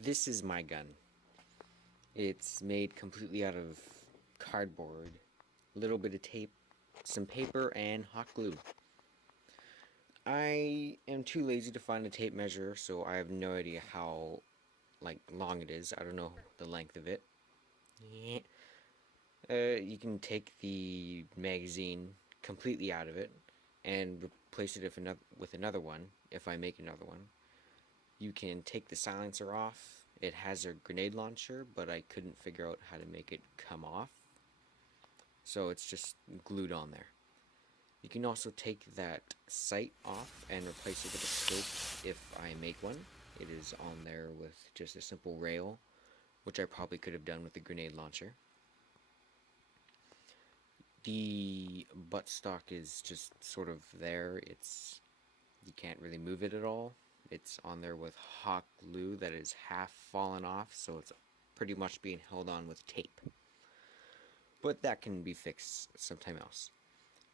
This is my gun. It's made completely out of cardboard, a little bit of tape, some paper, and hot glue. I am too lazy to find a tape measure, so I have no idea how long it is. I don't know the length of it. You can take the magazine completely out of it and replace it with another one if I make another one. You can take the silencer off. It has a grenade launcher, but I couldn't figure out how to make it come off. So it's just glued on there. You can also take that sight off and replace it with a scope if I make one. It is on there with just a simple rail, which I probably could have done with the grenade launcher. The buttstock is just sort of there. You can't really move it at all. It's on there with hot glue that is half fallen off, so it's pretty much being held on with tape. But that can be fixed sometime else.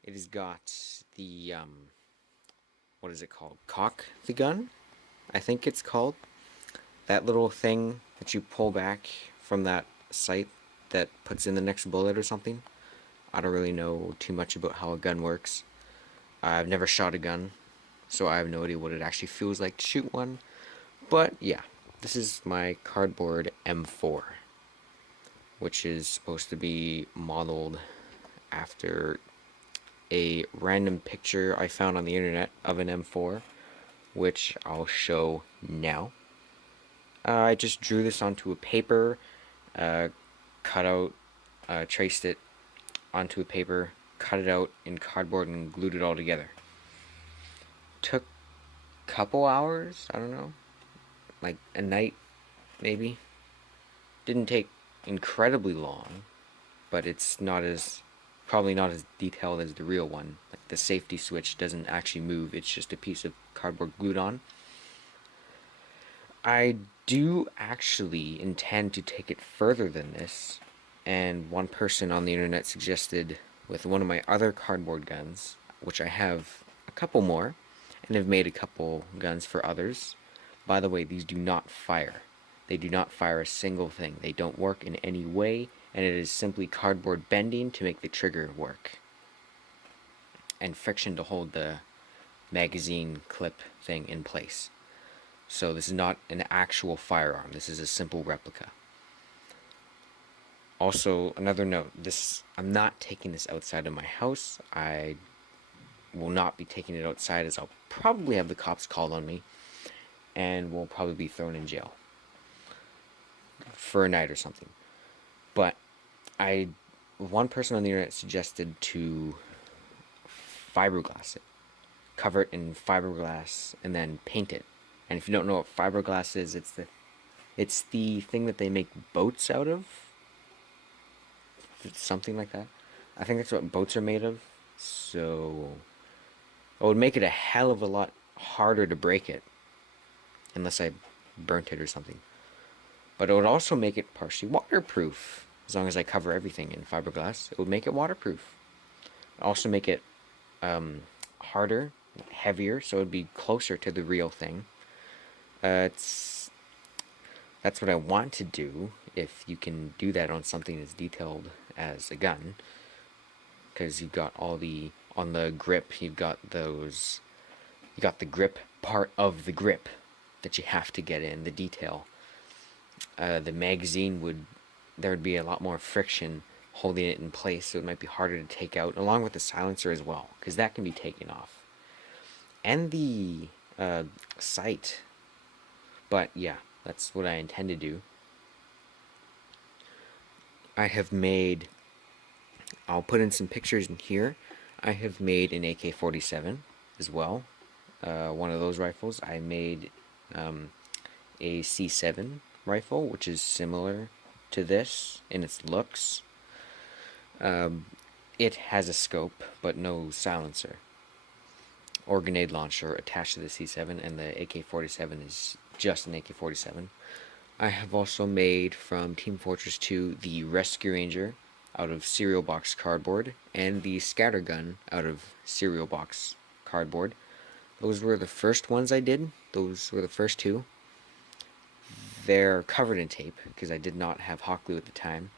It has got the, what is it called? Cock the gun? I think it's called. That little thing that you pull back from that sight that puts in the next bullet or something. I don't really know too much about how a gun works. I've never shot a gun, so I have no idea what it actually feels like to shoot one. But yeah, this is my cardboard M4, which is supposed to be modeled after a random picture I found on the internet of an M4, which I'll show now. I just drew this onto a paper, cut out, traced it onto a paper, cut it out in cardboard, and glued it all together. Took a couple hours, I don't know, like a night maybe. Didn't take incredibly long, but it's probably not as detailed as the real one. Like the safety switch doesn't actually move, it's just a piece of cardboard glued on. I do actually intend to take it further than this, and one person on the internet suggested with one of my other cardboard guns, which I have a couple more, and have made a couple guns for others. By the way, these do not fire. They do not fire a single thing. They don't work in any way, and it is simply cardboard bending to make the trigger work. And friction to hold the magazine clip thing in place. So this is not an actual firearm. This is a simple replica. Also, another note, I'm not taking this outside of my house. I will not be taking it outside, as I'll probably have the cops called on me and will probably be thrown in jail for a night or something. But one person on the internet suggested to fiberglass it, cover it in fiberglass, and then paint it. And if you don't know what fiberglass is, it's the thing that they make boats out of. Something like that. I think that's what boats are made of. So it would make it a hell of a lot harder to break it, unless I burnt it or something. But it would also make it partially waterproof. As long as I cover everything in fiberglass, it would make it waterproof. Also make it harder, heavier, so it would be closer to the real thing. That's what I want to do, if you can do that on something as detailed as a gun. Because you've got on the grip, you got the grip part of the grip that you have to get in, the detail. The magazine there would be a lot more friction holding it in place, so it might be harder to take out, along with the silencer as well, because that can be taken off. And the sight. But yeah, that's what I intend to do. I'll put in some pictures in here. I have made an AK-47 as well. One of those rifles. I made a C7 rifle, which is similar to this in its looks. It has a scope, but no silencer or grenade launcher attached to the C7, and the AK-47 is just an AK-47. I have also made from Team Fortress 2 the Rescue Ranger out of cereal box cardboard and the Scattergun out of cereal box cardboard. Those were the first ones I did. Those were the first two. They're covered in tape because I did not have hot glue at the time.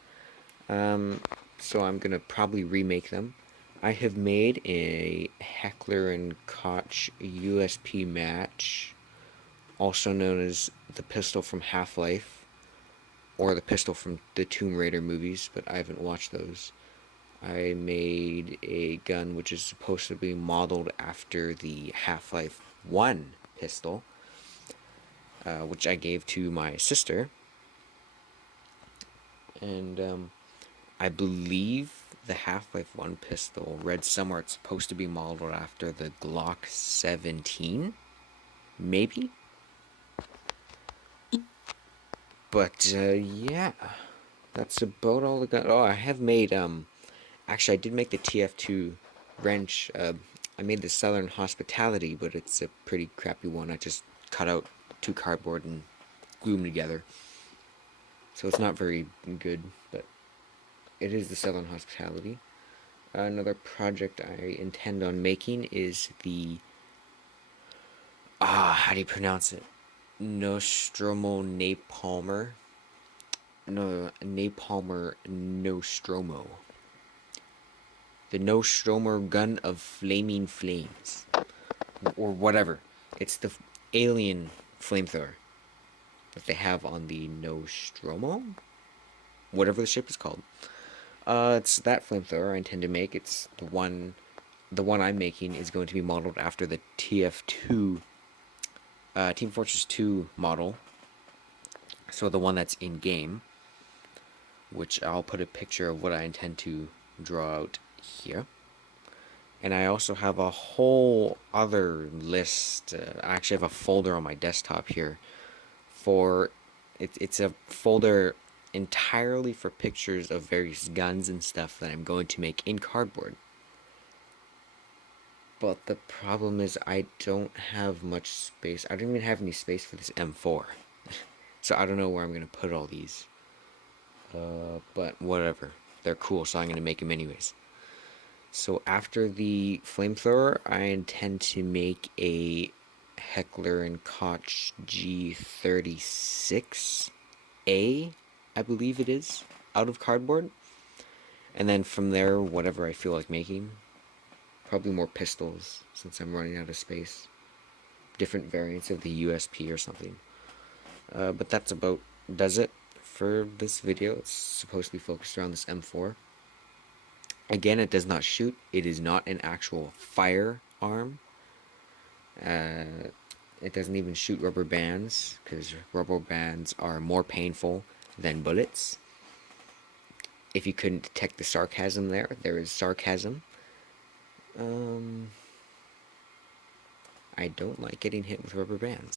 So I'm gonna probably remake them. I have made a Heckler and Koch USP match, also known as the pistol from Half-Life, or the pistol from the Tomb Raider movies, but I haven't watched those. I made a gun which is supposed to be modeled after the Half-Life 1 pistol, which I gave to my sister. And I believe the Half-Life 1 pistol, read somewhere it's supposed to be modeled after the Glock 17, maybe? But yeah, that's about all the guns. Oh, I have made, actually I did make the TF2 wrench. I made the Southern Hospitality, but it's a pretty crappy one. I just cut out 2 cardboard and glue them together. So it's not very good, but it is the Southern Hospitality. Another project I intend on making is the, how do you pronounce it? Nostromo Napalmer. No, Napalmer Nostromo. The Nostromo Gun of Flaming Flames. Or whatever. It's the alien flamethrower that they have on the Nostromo? Whatever the ship is called. It's that flamethrower I intend to make. It's the one I'm making is going to be modeled after the TF2, Team Fortress 2 model. So the one that's in game, which I'll put a picture of what I intend to draw out here. And I also have a whole other list. I actually have a folder on my desktop here for it's a folder entirely for pictures of various guns and stuff that I'm going to make in cardboard. But the problem is I don't have much space. I don't even have any space for this M4. So I don't know where I'm going to put all these. But whatever. They're cool, so I'm going to make them anyways. So after the flamethrower, I intend to make a Heckler and Koch G36A, I believe it is, out of cardboard. And then from there, whatever I feel like making. Probably more pistols, since I'm running out of space. Different variants of the USP or something. But that's about does it for this video. It's supposed to be focused around this M4. Again, it does not shoot. It is not an actual firearm. It doesn't even shoot rubber bands, because rubber bands are more painful than bullets. If you couldn't detect the sarcasm there, there is sarcasm. I don't like getting hit with rubber bands.